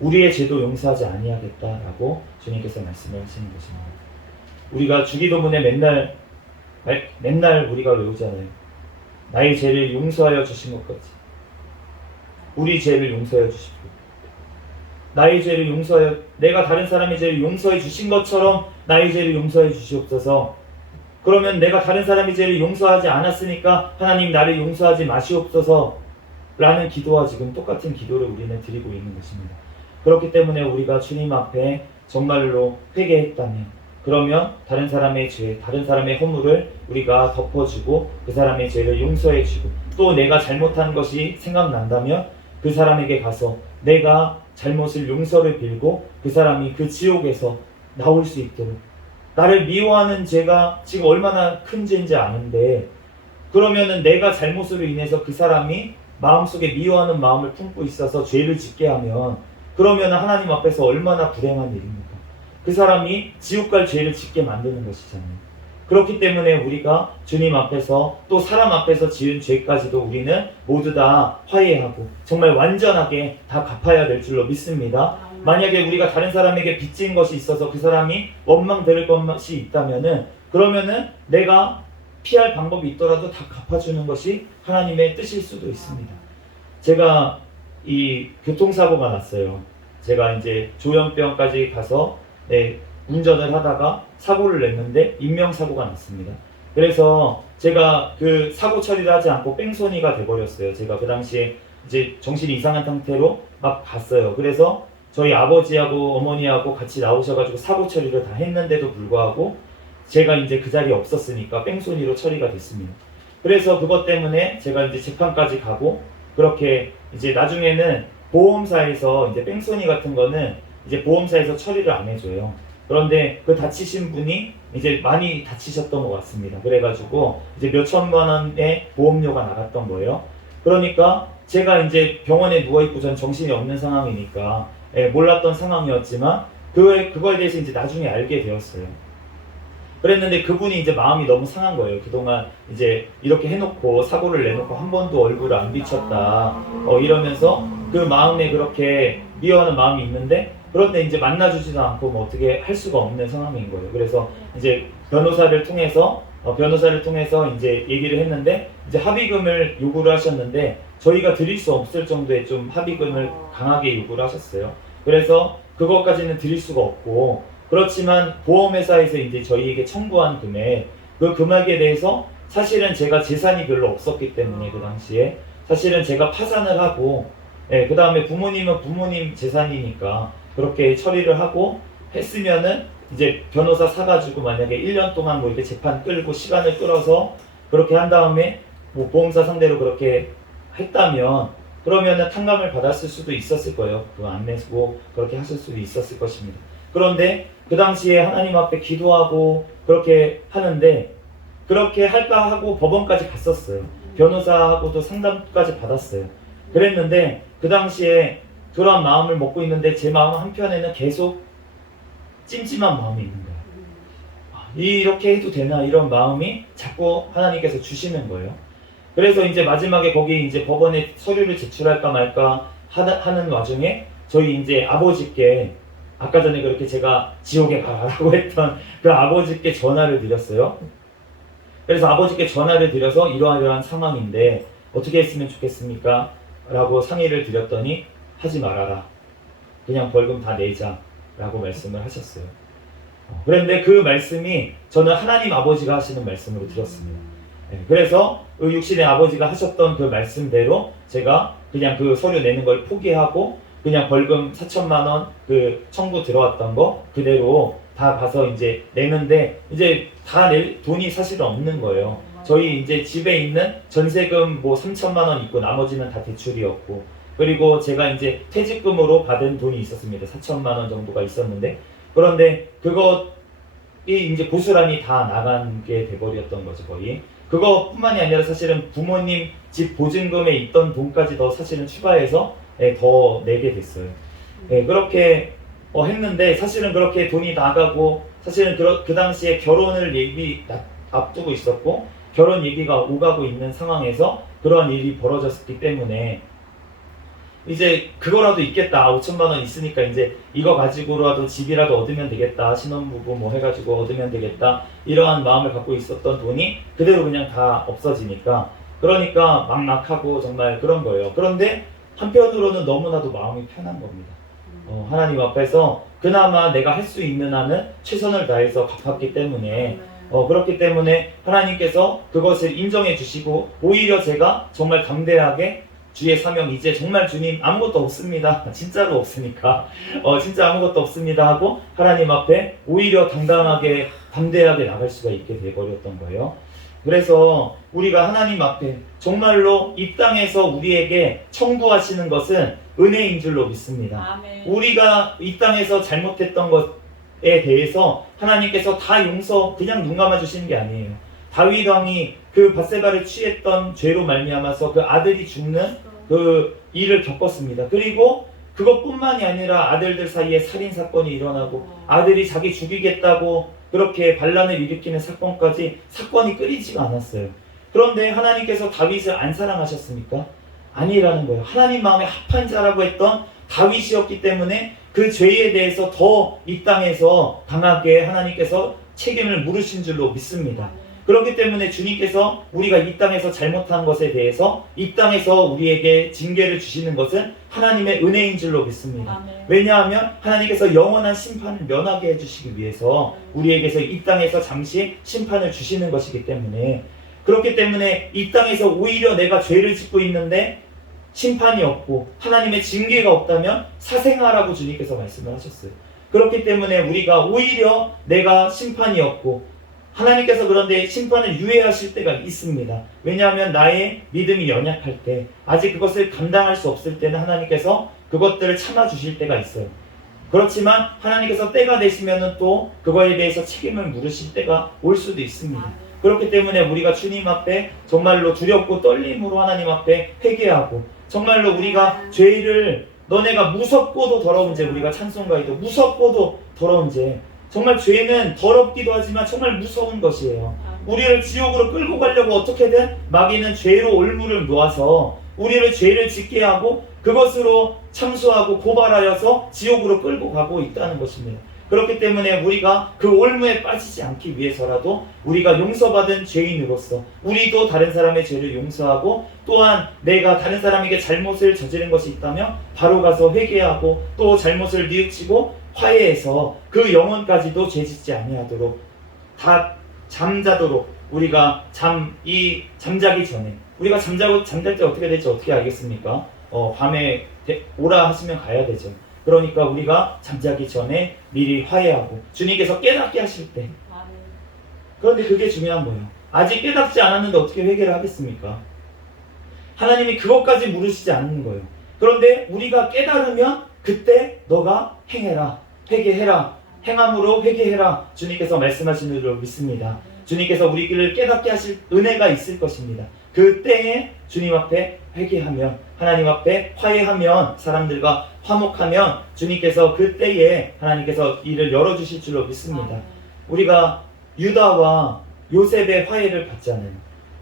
우리의 죄도 용서하지 아니하겠다라고 주님께서 말씀을 하시는 것입니다. 우리가 주기도문에 맨날 우리가 외우잖아요. 나의 죄를 용서하여 주신 것 같이 우리 죄를 용서하여 주시고 나의 죄를 용서하여 내가 다른 사람의 죄를 용서해 주신 것처럼 나의 죄를 용서해 주시옵소서. 그러면 내가 다른 사람의 죄를 용서하지 않았으니까 하나님 나를 용서하지 마시옵소서 라는 기도와 지금 똑같은 기도를 우리는 드리고 있는 것입니다. 그렇기 때문에 우리가 주님 앞에 정말로 회개했다면 그러면 다른 사람의 죄, 다른 사람의 허물을 우리가 덮어주고 그 사람의 죄를 용서해주고 또 내가 잘못한 것이 생각난다면 그 사람에게 가서 내가 잘못을 용서를 빌고 그 사람이 그 지옥에서 나올 수 있도록 나를 미워하는 죄가 지금 얼마나 큰 죄인지 아는데 그러면은 내가 잘못으로 인해서 그 사람이 마음속에 미워하는 마음을 품고 있어서 죄를 짓게 하면 그러면은 하나님 앞에서 얼마나 불행한 일입니까? 그 사람이 지옥 갈 죄를 짓게 만드는 것이잖아요. 그렇기 때문에 우리가 주님 앞에서 또 사람 앞에서 지은 죄까지도 우리는 모두 다 화해하고 정말 완전하게 다 갚아야 될 줄로 믿습니다. 만약에 우리가 다른 사람에게 빚진 것이 있어서 그 사람이 원망될 것이 있다면은 그러면은 내가 피할 방법이 있더라도 다 갚아주는 것이 하나님의 뜻일 수도 있습니다. 제가 이 교통사고가 났어요. 제가 이제 조현병까지 가서 운전을 하다가 사고를 냈는데 인명사고가 났습니다. 그래서 제가 그 사고 처리를 하지 않고 뺑소니가 돼버렸어요. 제가 그 당시에 이제 정신이 이상한 상태로 막 갔어요. 그래서 저희 아버지하고 어머니하고 같이 나오셔가지고 사고 처리를 다 했는데도 불구하고 제가 이제 그 자리에 없었으니까 뺑소니로 처리가 됐습니다. 그래서 그것 때문에 제가 이제 재판까지 가고 그렇게 이제 나중에는 보험사에서 이제 뺑소니 같은 거는 이제 보험사에서 처리를 안 해줘요. 그런데 그 다치신 분이 이제 많이 다치셨던 것 같습니다. 그래가지고 이제 몇 천만 원의 보험료가 나갔던 거예요. 그러니까 제가 이제 병원에 누워있고 전 정신이 없는 상황이니까 몰랐던 상황이었지만 그거에 대해서 이제 나중에 알게 되었어요. 그랬는데 그분이 이제 마음이 너무 상한 거예요. 그동안 이제 이렇게 해놓고 사고를 내놓고 한 번도 얼굴을 안 비쳤다 이러면서 그 마음에 그렇게 미워하는 마음이 있는데 그런데 이제 만나주지도 않고 뭐 어떻게 할 수가 없는 상황인 거예요. 그래서 이제 변호사를 통해서 이제 얘기를 했는데 이제 합의금을 요구를 하셨는데 저희가 드릴 수 없을 정도의 좀 합의금을 강하게 요구를 하셨어요. 그래서 그것까지는 드릴 수가 없고 그렇지만 보험회사에서 이제 저희에게 청구한 금액 그 금액에 대해서 사실은 제가 재산이 별로 없었기 때문에 그 당시에 사실은 제가 파산을 하고 그 다음에 부모님은 부모님 재산이니까 그렇게 처리를 하고 했으면은 이제 변호사 사가지고 만약에 1년 동안 뭐 이렇게 재판 끌고 시간을 끌어서 그렇게 한 다음에 뭐 보험사 상대로 그렇게 했다면 그러면은 탕감을 받았을 수도 있었을 거예요. 그거 안 내고 그렇게 하실 수도 있었을 것입니다. 그런데 그 당시에 하나님 앞에 기도하고 그렇게 하는데 그렇게 할까 하고 법원까지 갔었어요. 변호사하고도 상담까지 받았어요. 그랬는데 그 당시에 그러한 마음을 먹고 있는데 제 마음 한편에는 계속 찜찜한 마음이 있는 거예요. 이렇게 해도 되나 이런 마음이 자꾸 하나님께서 주시는 거예요. 그래서 이제 마지막에 거기 이제 법원에 서류를 제출할까 말까 하는 와중에 저희 이제 아버지께 아까 전에 그렇게 제가 지옥에 가라고 했던 그 아버지께 전화를 드렸어요. 그래서 아버지께 전화를 드려서 이러한 상황인데 어떻게 했으면 좋겠습니까? 라고 상의를 드렸더니 하지 말아라. 그냥 벌금 다 내자 라고 말씀을 하셨어요. 그런데 그 말씀이 저는 하나님 아버지가 하시는 말씀으로 들었습니다. 그래서 그 육신의 아버지가 하셨던 그 말씀대로 제가 그냥 그 서류 내는 걸 포기하고 그냥 벌금 4천만 원 그 청구 들어왔던 거 그대로 다 가서 이제 내는데 이제 다 낼 돈이 사실은 없는 거예요. 저희 이제 집에 있는 전세금 뭐 3천만 원 있고 나머지는 다 대출이었고 그리고 제가 이제 퇴직금으로 받은 돈이 있었습니다. 4천만 원 정도가 있었는데 그런데 그것이 이제 고스란히 다 나가게 돼버렸던 거죠 거의. 그것뿐만이 아니라 사실은 부모님 집 보증금에 있던 돈까지 더 사실은 추가해서 더 내게 됐어요. 그렇게 했는데 사실은 그렇게 돈이 나가고 사실은 그 당시에 결혼을 앞두고 있었고 결혼 얘기가 오가고 있는 상황에서 그러한 일이 벌어졌기 때문에 이제 그거라도 있겠다. 5천만 원 있으니까 이제 이거 가지고라도 집이라도 얻으면 되겠다. 신혼부부 뭐 해가지고 얻으면 되겠다. 이러한 마음을 갖고 있었던 돈이 그대로 그냥 다 없어지니까 그러니까 막막하고 정말 그런 거예요. 그런데 한편으로는 너무나도 마음이 편한 겁니다. 하나님 앞에서 그나마 내가 할 수 있는 한은 최선을 다해서 갚았기 때문에 그렇기 때문에 하나님께서 그것을 인정해 주시고 오히려 제가 정말 담대하게 주의 사명 이제 정말 주님 아무것도 없습니다. 진짜로 없으니까 진짜 아무것도 없습니다 하고 하나님 앞에 오히려 당당하게 담대하게 나갈 수가 있게 돼버렸던 거예요. 그래서 우리가 하나님 앞에 정말로 이 땅에서 우리에게 청구하시는 것은 은혜인 줄로 믿습니다. 아멘. 우리가 이 땅에서 잘못했던 것에 대해서 하나님께서 다 그냥 눈 감아 주시는 게 아니에요. 다윗 왕이 그 밧세바를 취했던 죄로 말미암아서 그 아들이 죽는 그 일을 겪었습니다. 그리고 그것뿐만이 아니라 아들들 사이에 살인 사건이 일어나고 아들이 자기 죽이겠다고 그렇게 반란을 일으키는 사건이 끊이지가 않았어요. 그런데 하나님께서 다윗을 안 사랑하셨습니까? 아니라는 거예요. 하나님 마음에 합한 자라고 했던 다윗이었기 때문에 그 죄에 대해서 더 이 땅에서 강하게 하나님께서 책임을 물으신 줄로 믿습니다. 그렇기 때문에 주님께서 우리가 이 땅에서 잘못한 것에 대해서 이 땅에서 우리에게 징계를 주시는 것은 하나님의 은혜인 줄로 믿습니다. 아멘. 왜냐하면 하나님께서 영원한 심판을 면하게 해주시기 위해서 우리에게서 이 땅에서 잠시 심판을 주시는 것이기 때문에, 그렇기 때문에 이 땅에서 오히려 내가 죄를 짓고 있는데 심판이 없고 하나님의 징계가 없다면 사생아라고 주님께서 말씀을 하셨어요. 그렇기 때문에 우리가 오히려 내가 심판이 없고 하나님께서 그런데 심판을 유예하실 때가 있습니다. 왜냐하면 나의 믿음이 연약할 때, 아직 그것을 감당할 수 없을 때는 하나님께서 그것들을 참아주실 때가 있어요. 그렇지만 하나님께서 때가 되시면 또 그거에 대해서 책임을 물으실 때가 올 수도 있습니다. 그렇기 때문에 우리가 주님 앞에 정말로 두렵고 떨림으로 하나님 앞에 회개하고, 정말로 우리가 죄를, 너네가 무섭고도 더러운 죄, 우리가 찬송가에도 무섭고도 더러운 죄, 정말 죄는 더럽기도 하지만 정말 무서운 것이에요. 우리를 지옥으로 끌고 가려고 어떻게든 마귀는 죄로 올무를 놓아서 우리를 죄를 짓게 하고 그것으로 참수하고 고발하여서 지옥으로 끌고 가고 있다는 것입니다. 그렇기 때문에 우리가 그 올무에 빠지지 않기 위해서라도 우리가 용서받은 죄인으로서 우리도 다른 사람의 죄를 용서하고, 또한 내가 다른 사람에게 잘못을 저지른 것이 있다면 바로 가서 회개하고 또 잘못을 뉘우치고 화해해서 그 영혼까지도 죄짓지 아니하도록 다 잠자도록 우리가 잠자기 전에, 우리가 잠잘 때 어떻게 될지 어떻게 알겠습니까? 밤에 오라 하시면 가야 되죠. 그러니까 우리가 잠자기 전에 미리 화해하고 주님께서 깨닫게 하실 때. 그런데 그게 중요한 거예요. 아직 깨닫지 않았는데 어떻게 회개를 하겠습니까? 하나님이 그것까지 물으시지 않는 거예요. 그런데 우리가 깨달으면 그때 너가 행해라, 회개해라, 행함으로 회개해라, 주님께서 말씀하시는 줄로 믿습니다. 주님께서 우리를 깨닫게 하실 은혜가 있을 것입니다. 그때에 주님 앞에 회개하면, 하나님 앞에 화해하면, 사람들과 화목하면 주님께서 그때에 하나님께서 이를 열어주실 줄로 믿습니다. 우리가 유다와 요셉의 화해를 봤잖아요.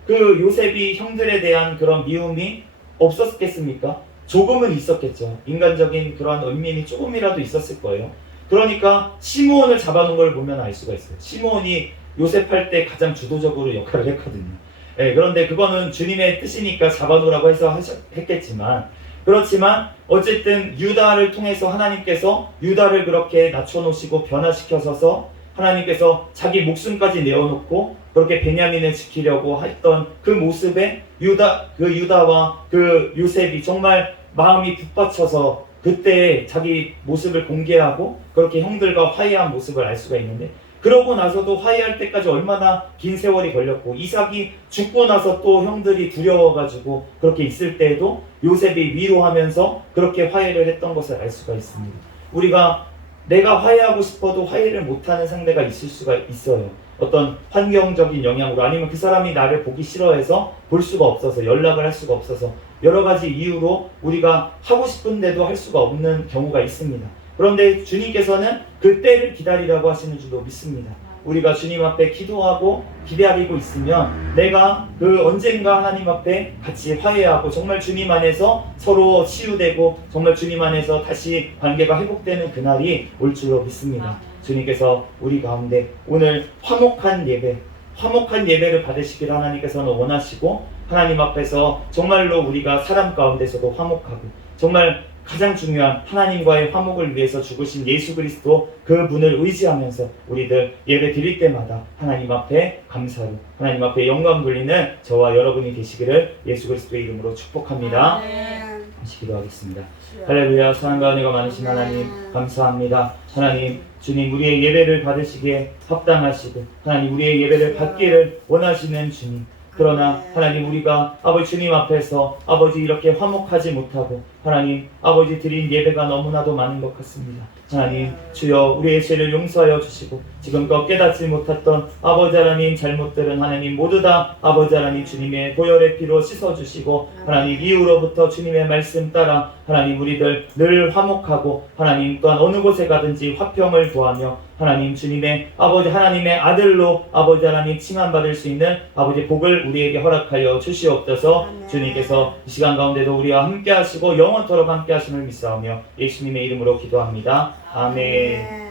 그 요셉이 형들에 대한 그런 미움이 없었겠습니까? 조금은 있었겠죠. 인간적인 그런 은민이 조금이라도 있었을 거예요. 그러니까 시므온을 잡아놓은 걸 보면 알 수가 있어요. 시므온이 요셉 할 때 가장 주도적으로 역할을 했거든요. 그런데 그거는 주님의 뜻이니까 잡아놓으라고 해서 했겠지만, 그렇지만 어쨌든 유다를 통해서 하나님께서 유다를 그렇게 낮춰놓으시고 변화시켜서서 하나님께서 자기 목숨까지 내어놓고 그렇게 베냐민을 지키려고 했던 그 모습에 유다와 그 요셉이 정말 마음이 북받쳐서 그때 자기 모습을 공개하고 그렇게 형들과 화해한 모습을 알 수가 있는데, 그러고 나서도 화해할 때까지 얼마나 긴 세월이 걸렸고, 이삭이 죽고 나서 또 형들이 두려워가지고 그렇게 있을 때에도 요셉이 위로하면서 그렇게 화해를 했던 것을 알 수가 있습니다. 우리가 내가 화해하고 싶어도 화해를 못하는 상대가 있을 수가 있어요. 어떤 환경적인 영향으로, 아니면 그 사람이 나를 보기 싫어해서 볼 수가 없어서, 연락을 할 수가 없어서, 여러 가지 이유로 우리가 하고 싶은데도 할 수가 없는 경우가 있습니다. 그런데 주님께서는 그때를 기다리라고 하시는 줄로 믿습니다. 우리가 주님 앞에 기도하고 기다리고 있으면 내가 그 언젠가 하나님 앞에 같이 화해하고 정말 주님 안에서 서로 치유되고 정말 주님 안에서 다시 관계가 회복되는 그날이 올 줄로 믿습니다. 주님께서 우리 가운데 오늘 화목한 예배를 받으시기를 하나님께서는 원하시고, 하나님 앞에서 정말로 우리가 사람 가운데서도 화목하고, 정말 가장 중요한 하나님과의 화목을 위해서 죽으신 예수 그리스도 그분을 의지하면서 우리들 예배 드릴 때마다 하나님 앞에 감사로, 하나님 앞에 영광 돌리는 저와 여러분이 되시기를 예수 그리스도의 이름으로 축복합니다. 다시 기도하겠습니다. 할렐루야. 사랑과 은혜가 많으신 하나님 감사합니다. 하나님, 주님 우리의 예배를 받으시기에 합당하시고 하나님 우리의 예배를 받기를 원하시는 주님, 그러나 하나님 우리가 아버지 주님 앞에서 아버지 이렇게 화목하지 못하고 하나님 아버지 드린 예배가 너무나도 많은 것 같습니다. 하나님 주여 우리의 죄를 용서하여 주시고 지금껏 깨닫지 못했던 아버지 하나님 잘못들은 하나님 모두 다 아버지 하나님 주님의 보혈의 피로 씻어주시고, 하나님 이후로부터 주님의 말씀 따라 하나님 우리들 늘 화목하고 하나님 또한 어느 곳에 가든지 화평을 구하며 하나님 주님의 아버지 하나님의 아들로 아버지 하나님 칭함받을 수 있는 아버지 복을 우리에게 허락하여 주시옵소서. 주님께서 이 시간 가운데도 우리와 함께 하시고 영원토록 함께 하심을 믿사오며 예수님의 이름으로 기도합니다. 아멘.